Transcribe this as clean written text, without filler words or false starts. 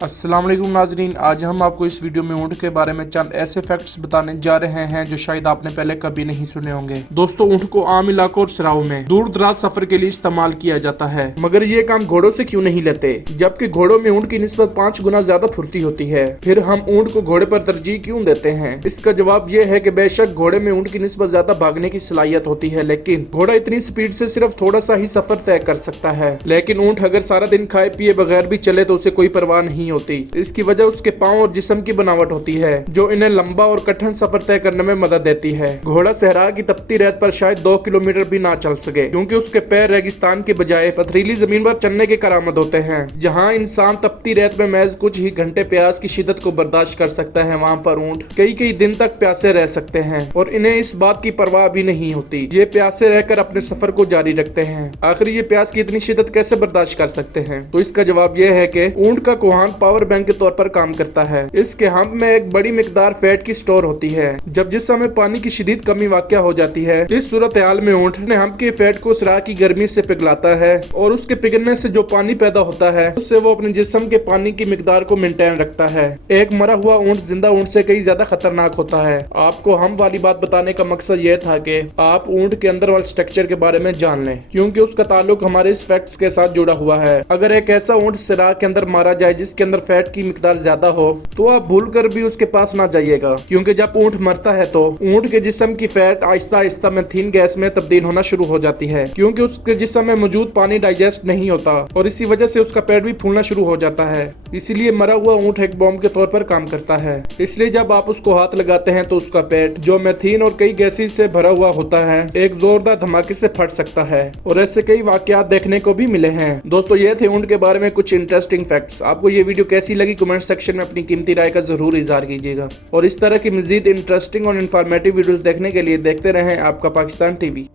अस्सलाम वालेकुम नाजरीन, आज हम आपको इस वीडियो में ऊँट के बारे में चंद ऐसे फैक्ट्स बताने जा रहे हैं जो शायद आपने पहले कभी नहीं सुने होंगे। दोस्तों, ऊँट को आम इलाकों और सराओं में दूर दराज सफर के लिए इस्तेमाल किया जाता है, मगर ये काम घोड़ों से क्यों नहीं लेते, जबकि घोड़ों में ऊँट की निस्बत 5 गुना ज्यादा फुर्ती होती है। फिर हम ऊँट को घोड़े पर तरजीह क्यों देते हैं? इसका जवाब ये है कि बेशक घोड़े में ऊँट की निस्बत ज्यादा भागने की सलाहियत होती है, लेकिन घोड़ा इतनी स्पीड से सिर्फ थोड़ा सा ही सफर तय कर सकता है। लेकिन ऊँट अगर सारा दिन खाए पिए बगैर भी चले तो उसे कोई परवाह नहीं होती। इसकी वजह उसके पांव और जिस्म की बनावट होती है, जो इन्हें लंबा और कठिन सफर तय करने में मदद देती है। घोड़ा सहरा की तपती रेत पर शायद 2 किलोमीटर भी ना चल सके, क्योंकि उसके पैर रेगिस्तान के बजाय पथरीली जमीन पर चलने के करामद होते हैं। जहाँ इंसान तपती रेत में महज कुछ ही घंटे प्यास की शिद्दत को बर्दाश्त कर सकता है, वहाँ पर ऊँट कई कई दिन तक प्यासे रह सकते हैं और इन्हें इस बात की परवाह भी नहीं होती। ये प्यासे रहकर अपने सफर को जारी रखते हैं। आखिर ये प्यास की इतनी शिद्दत कैसे बर्दाश्त कर सकते हैं? तो इसका जवाब यह है कि ऊँट का कोहान पावर बैंक के तौर पर काम करता है। इसके हम्प में एक बड़ी मिकदार फैट की स्टोर होती है। जब जिस समय पानी की शदीद कमी वाक़या हो जाती है, इस सूरत हाल में ऊँट ने हम्प के फैट को सराह की गर्मी से पिघलाता है और उसके पिघलने से जो पानी पैदा होता है उससे वो अपने जिस्म के पानी की मिकदार को मेंटेन रखता है। एक मरा हुआ ऊँट जिंदा ऊँट से कई ज्यादा खतरनाक होता है। आपको हम वाली बात बताने का मकसद यह था कि आप ऊँट के अंदर वाले स्ट्रक्चर के बारे में जान लें, क्योंकि उसका ताल्लुक हमारे इस फैक्ट्स के साथ जुड़ा हुआ है। अगर एक ऐसा ऊँट सराह के अंदर मारा जाए जिसके अंदर फैट की मिकदार ज्यादा हो, तो आप भूल कर भी उसके पास ना जाइएगा, क्योंकि जब ऊँट मरता है तो ऊँट के जिस्म की fat Aahista Aahista methane gas में तब्दील होना शुरू हो जाती है, क्योंकि उसके जिस्म में मौजूद पानी डाइजेस्ट नहीं होता और इसी वजह से उसका पेट भी फूलना शुरू हो जाता है। इसीलिए मरा हुआ ऊँट एक बॉम्ब के तौर पर काम करता है। इसलिए जब आप उसको हाथ लगाते हैं तो उसका पेट, जो मीथेन और कई गैसेस से भरा हुआ होता है, एक जोरदार धमाके से फट सकता है और ऐसे कई वाकयात देखने को भी मिले हैं। दोस्तों, ये थे ऊँट के बारे में कुछ इंटरेस्टिंग फैक्ट्स। आपको ये वीडियो कैसी लगी कमेंट सेक्शन में अपनी कीमती राय का जरूर इज़हार कीजिएगा और इस तरह की मजीद इंटरेस्टिंग और इन्फॉर्मेटिव वीडियोस देखने के लिए देखते रहें आपका पाकिस्तान टीवी।